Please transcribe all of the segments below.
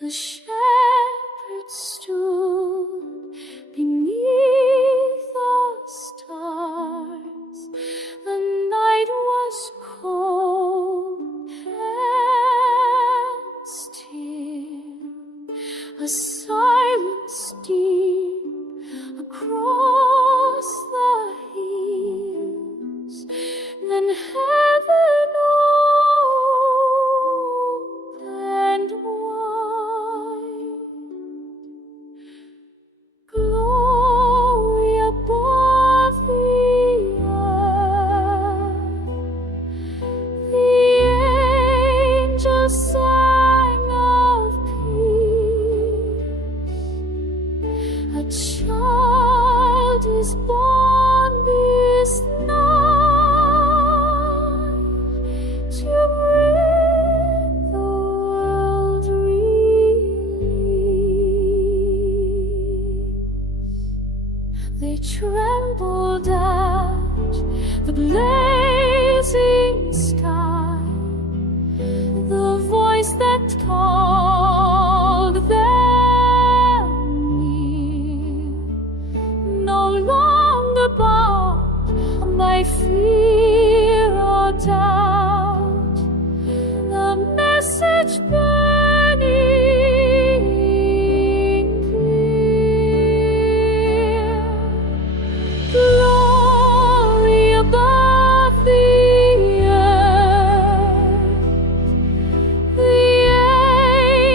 The shepherd stood beneath the stars. The night was cold and still. A silence deep across the hills. Then heaven opened wide. Glory above the earth. The angels sang of peace. A child is born this night to bring the world release. They trembled at the blazing sky, the voice that called them near, no longer bound by fear or doubt. The message burning clear. Glory above the earth. The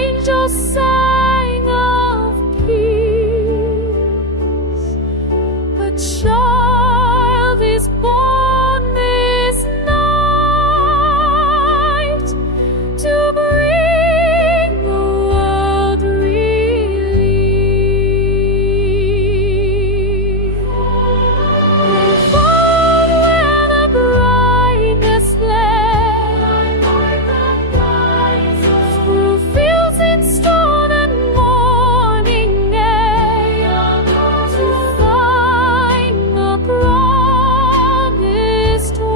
angels sang of peace. A child is born this night to bring the world relief. Forward where the brightness led, through fields in storm and morning air, to find the promised one.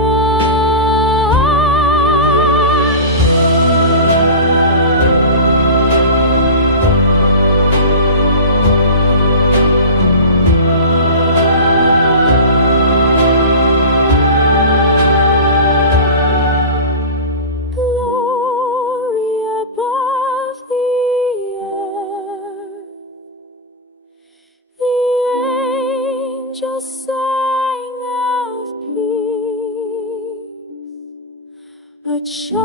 Glory above the earth. The angels sang of peace. A child